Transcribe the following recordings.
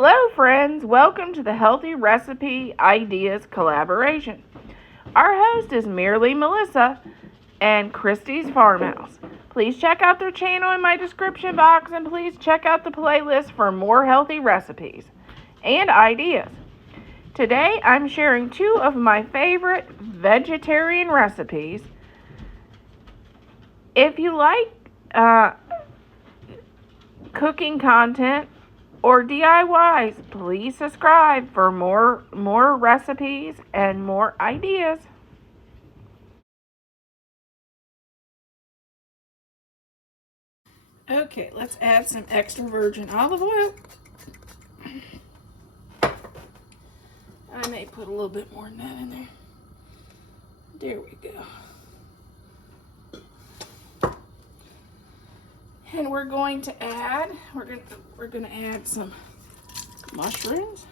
Hello friends, welcome to the Healthy Recipe Ideas collaboration. Our host is merely Melissa and Christy's Farmhouse. Please check out their channel in my description box and please check out the playlist for more healthy recipes and ideas. Today I'm sharing two of my favorite vegetarian recipes. If you like cooking content or DIYs, please subscribe for more recipes and more ideas. Okay, let's add some extra virgin olive oil. I may put a little bit more than that in there. There we go. And we're going to add some mushrooms.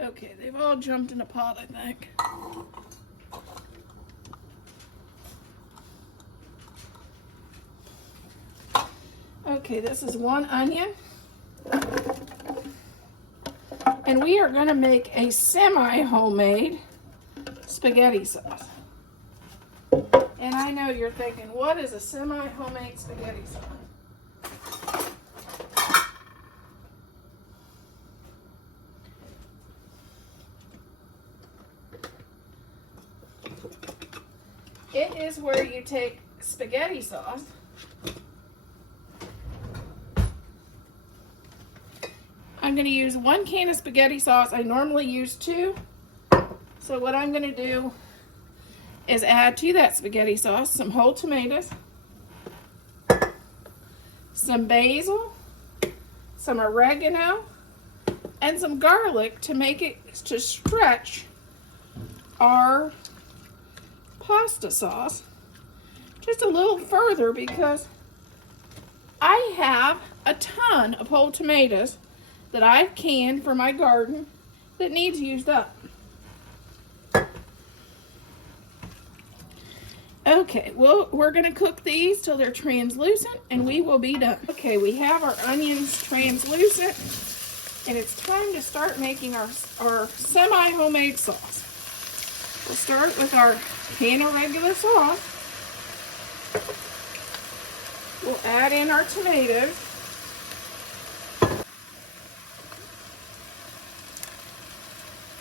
Okay, they've all jumped in a pot, I think. Okay, this is one onion. And we are going to make a semi-homemade spaghetti sauce. And I know you're thinking, what is a semi-homemade spaghetti sauce? It is where you take spaghetti sauce I'm going to use 1 can of spaghetti sauce. I normally use 2. So what I'm going to do is add to that spaghetti sauce some whole tomatoes, some basil, some oregano, and some garlic to stretch our pasta sauce just a little further, because I have a ton of whole tomatoes that I've canned for my garden that needs used up. Okay, well, we're going to cook these till they're translucent and we will be done. Okay, we have our onions translucent and it's time to start making our semi-homemade sauce. We'll start with our can of regular sauce. We'll add in our tomatoes.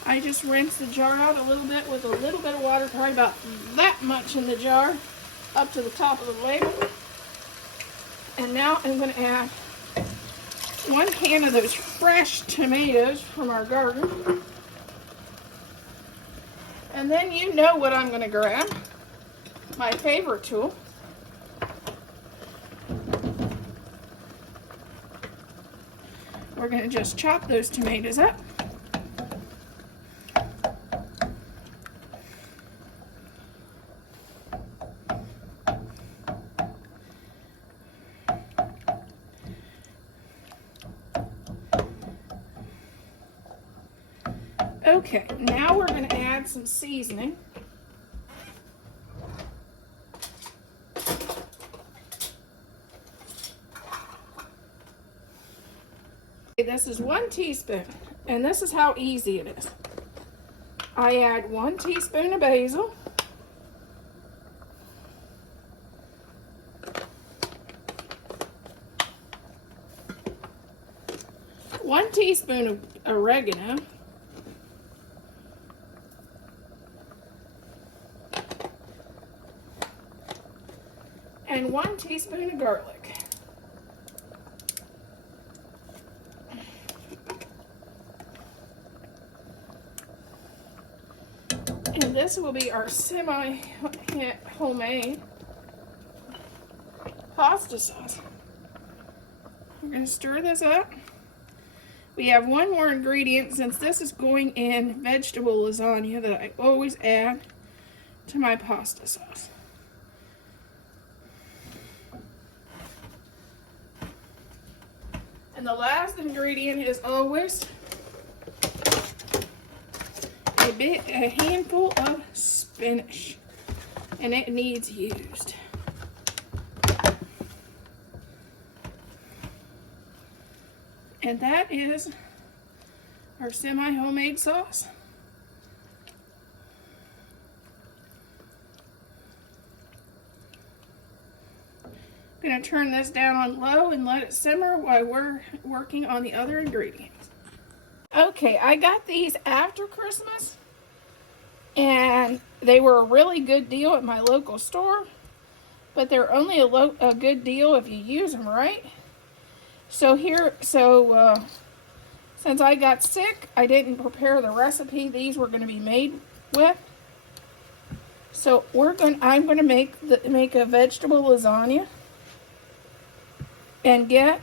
I just rinsed the jar out a little bit with a little bit of water, probably about that much in the jar, up to the top of the label. And now I'm going to add 1 can of those fresh tomatoes from our garden. And then you know what I'm going to grab, my favorite tool. We're going to just chop those tomatoes up. Okay, now we're going to add some seasoning. This is 1 teaspoon, and this is how easy it is. I add 1 teaspoon of basil, one teaspoon of oregano, and 1 teaspoon of garlic. And this will be our semi-homemade pasta sauce. We're going to stir this up. We have one more ingredient, since this is going in vegetable lasagna, that I always add to my pasta sauce. And the last ingredient is always a handful of spinach, and it needs used. And that is our semi-homemade sauce. I'm going to turn this down on low and let it simmer while we're working on the other ingredients. Okay, I got these after Christmas, and they were a really good deal at my local store, but they're only a good deal if you use them right. So since I got sick, I didn't prepare the recipe these were going to be made with. So I'm going to make a vegetable lasagna and get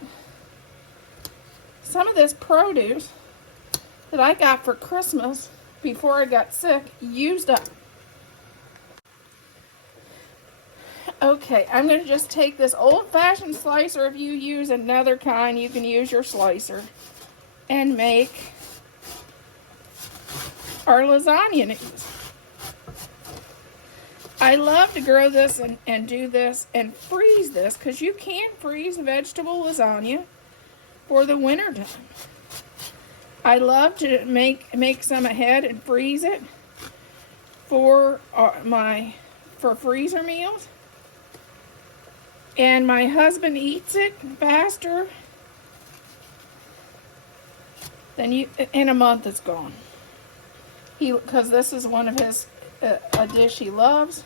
some of this produce that I got for Christmas before I got sick used up. Okay, I'm going to just take this old-fashioned slicer. If you use another kind, you can use your slicer, and make our lasagna noodles. I love to grow this and do this and freeze this, because you can freeze vegetable lasagna for the winter time. I love to make some ahead and freeze it for freezer meals. And my husband eats it faster than in a month it's gone. Because this is one of his a dish he loves.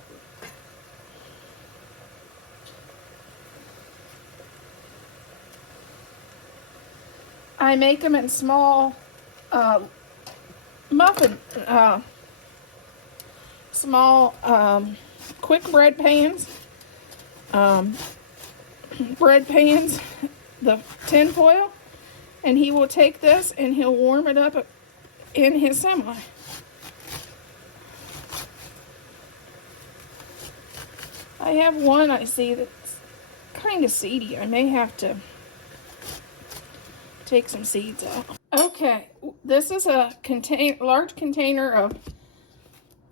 I make them in small quick bread pans. The tin foil, and he will take this and he'll warm it up in his semi. I have one I see that's kind of seedy. I may have to take some seeds out. Okay, this is a large container of,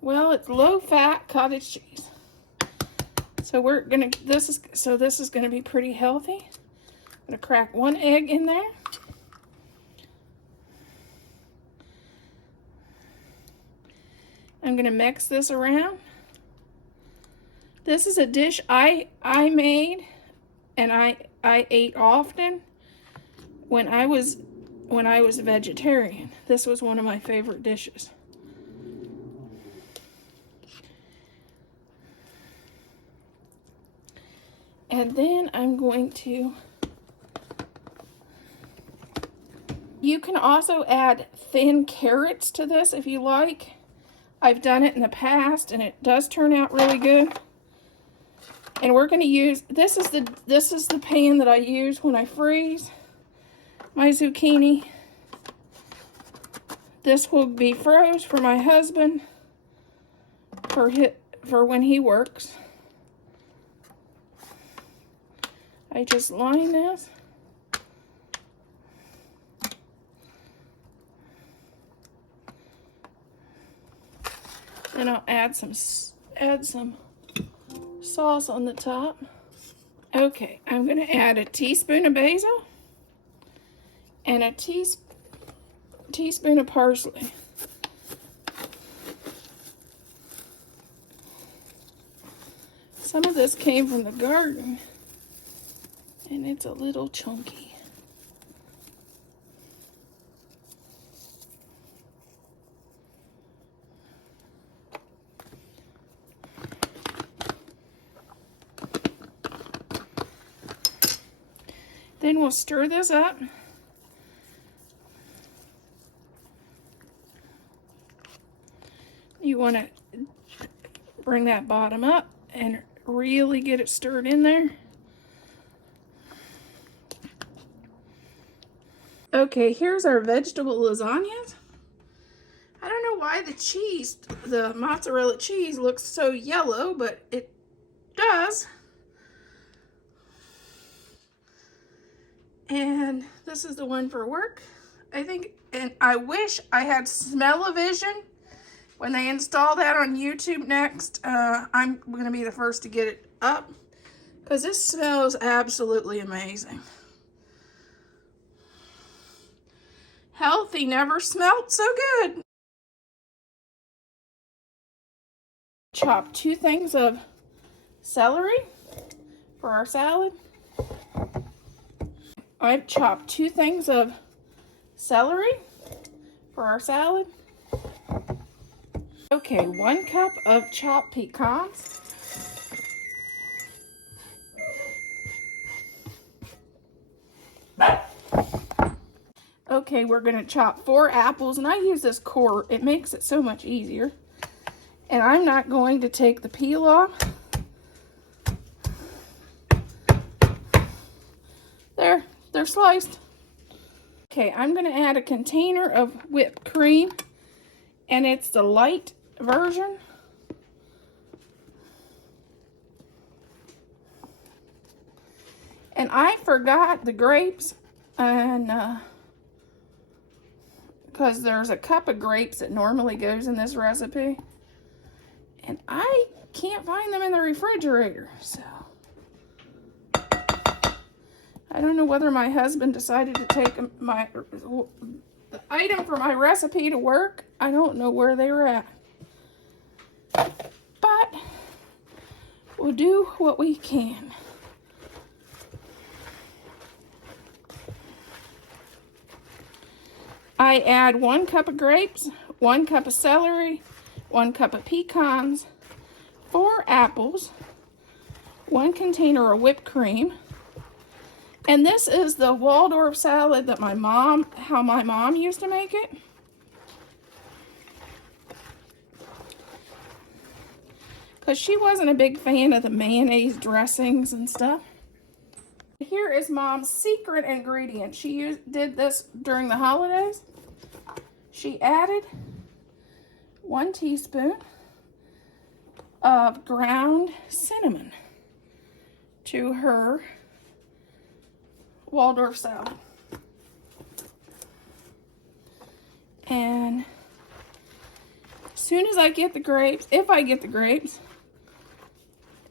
well, it's low-fat cottage cheese. So this is gonna be pretty healthy. I'm gonna crack one egg in there. I'm gonna mix this around. This is a dish I made and I ate often when I was a vegetarian. This was one of my favorite dishes. And then I'm going to, you can also add thin carrots to this if you like. I've done it in the past and it does turn out really good. And we're going to use, this is the pan that I use when I freeze my zucchini. This will be froze for my husband for when he works. I just line this. Then I'll add some sauce on the top. Okay, I'm going to add a teaspoon of basil and a teaspoon of parsley. Some of this came from the garden, and it's a little chunky. Then we'll stir this up. You want to bring that bottom up and really get it stirred in there. Okay, here's our vegetable lasagnas. I don't know why the cheese, the mozzarella cheese, looks so yellow, but it does. And this is the one for work, I think. And I wish I had smell-o-vision when they install that on YouTube next. I'm going to be the first to get it up because this smells absolutely amazing. Healthy never smelled so good. Chop 2 things of celery for our salad. I've chopped 2 things of celery for our salad. Okay, 1 cup of chopped pecans. Okay, we're gonna chop 4 apples, and I use this core. It makes it so much easier. And I'm not going to take the peel off. There, they're sliced. Okay, I'm gonna add a container of whipped cream, and it's the light version. And I forgot the grapes, and because there's a cup of grapes that normally goes in this recipe, and I can't find them in the refrigerator, so I don't know whether my husband decided to take the item for my recipe to work. I don't know where they were at, but we'll do what we can. I add 1 cup of grapes, 1 cup of celery, 1 cup of pecans, 4 apples, 1 container of whipped cream. And this is the Waldorf salad that how my mom used to make it. Because she wasn't a big fan of the mayonnaise dressings and stuff. Here is Mom's secret ingredient. She did this during the holidays. She added 1 teaspoon of ground cinnamon to her Waldorf salad. And as soon as I get the grapes, if I get the grapes,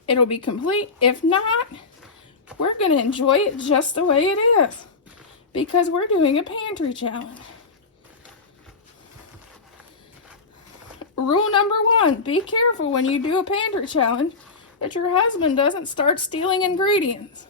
it'll be complete. If not, we're going to enjoy it just the way it is, because we're doing a pantry challenge. Rule number 1, be careful when you do a pantry challenge that your husband doesn't start stealing ingredients.